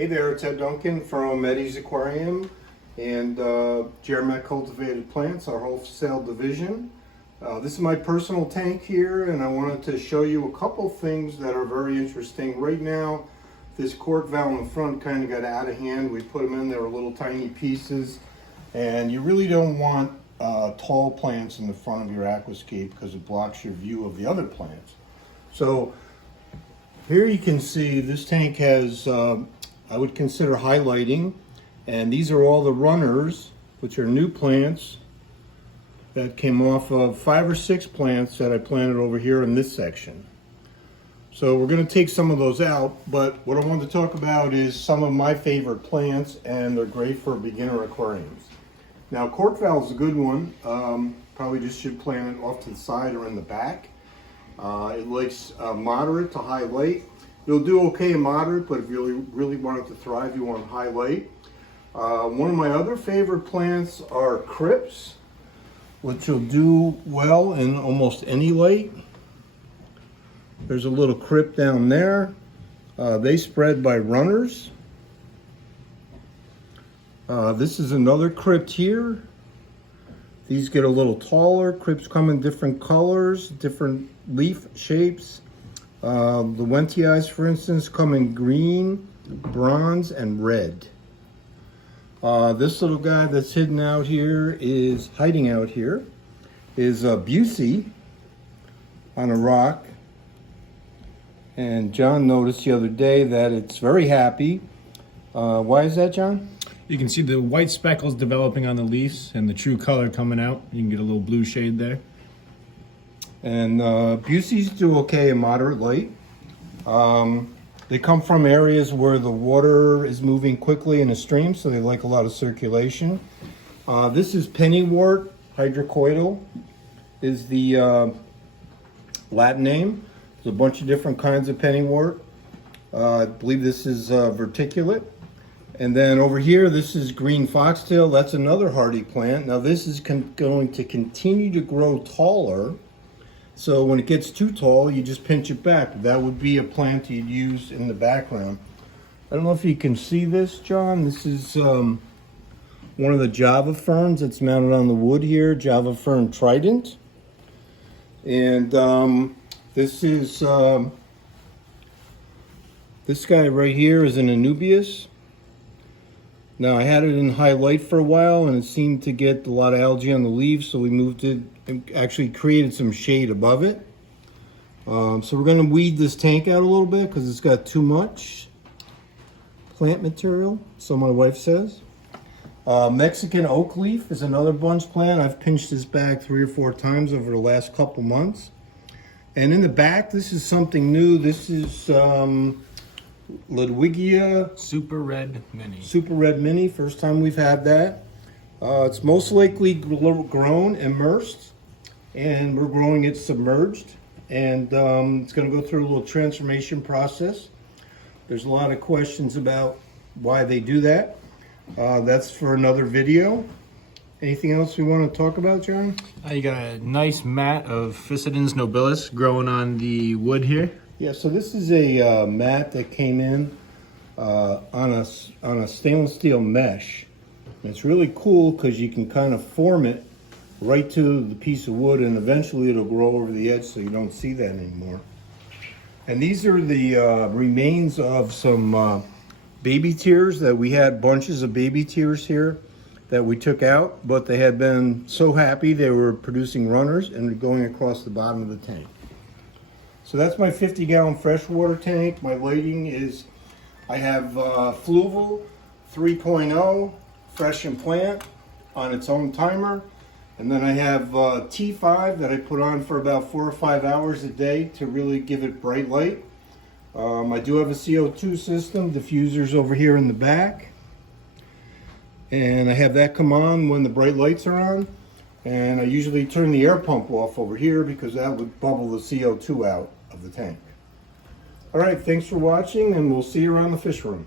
Hey there, it's Ed Duncan from Eddie's Aquarium and Jeremiah Cultivated Plants, our wholesale division. This is my personal tank here, and I wanted to show you a couple things that are very interesting. Right now, this cork valve in the front kind of got out of hand. We put them in, they were little tiny pieces, and you really don't want tall plants in the front of your aquascape because it blocks your view of the other plants. So here you can see this tank has I would consider highlighting, and these are all the runners, which are new plants that came off of 5 or 6 plants that I planted over here in this section. So we're going to take some of those out, but what I want to talk about is some of my favorite plants, and they're great for beginner aquariums. Now, cork valve is a good one. Probably just should plant it off to the side or in the back. It likes moderate to high light. It'll do okay in moderate, but if you really want it to thrive, you want high light. One of my other favorite plants are crypts, which will do well in almost any light. There's a little crypt down there. They spread by runners. This is another crypt here. These get a little taller. Crypts come in different colors, different leaf shapes. The Wentiais, for instance, come in green, bronze, and red. This little guy that's hiding out here is a Busey on a rock. And John noticed the other day that it's very happy. Why is that, John? You can see the white speckles developing on the leaves and the true color coming out. You can get a little blue shade there. And Buseys do okay in moderate light. They come from areas where the water is moving quickly in a stream, so they like a lot of circulation. This is pennywort hydrocoidal is the Latin name. There's a bunch of different kinds of pennywort. I believe this is verticulate. And then over here, this is green foxtail. That's another hardy plant. Now this is going to continue to grow taller. So when it gets too tall, you just pinch it back. That would be a plant you'd use in the background. I don't know if you can see this, John. This is one of the Java ferns that's mounted on the wood here, Java fern trident. And this is, this guy right here is an Anubias. Now I had it in high light for a while and it seemed to get a lot of algae on the leaves, so we moved it and actually created some shade above it. So we're going to weed this tank out a little bit because it's got too much plant material, so my wife says. Mexican oak leaf is another bunch plant. I've pinched this back 3 or 4 times over the last couple months. And in the back, this is something new. This is Ludwigia Super Red Mini. Super Red Mini, first time we've had that. It's most likely grown immersed, and we're growing it submerged. And it's going to go through a little transformation process. There's a lot of questions about why they do that. That's for another video. Anything else we want to talk about, John? You got a nice mat of Physidens nobilis growing on the wood here. Yeah, so this is a mat that came in on a stainless steel mesh. And it's really cool because you can kind of form it right to the piece of wood, and eventually it'll grow over the edge so you don't see that anymore. And these are the remains of some baby tears that we had, bunches of baby tears here that we took out, but they had been so happy they were producing runners and going across the bottom of the tank. So that's my 50-gallon freshwater tank. My lighting is, I have Fluval 3.0 fresh and plant on its own timer. And then I have T5 that I put on for about 4 or 5 hours a day to really give it bright light. I do have a CO2 system, diffusers over here in the back. And I have that come on when the bright lights are on. And I usually turn the air pump off over here because that would bubble the CO2 out of the tank. All right, thanks for watching, and we'll see you around the fish room.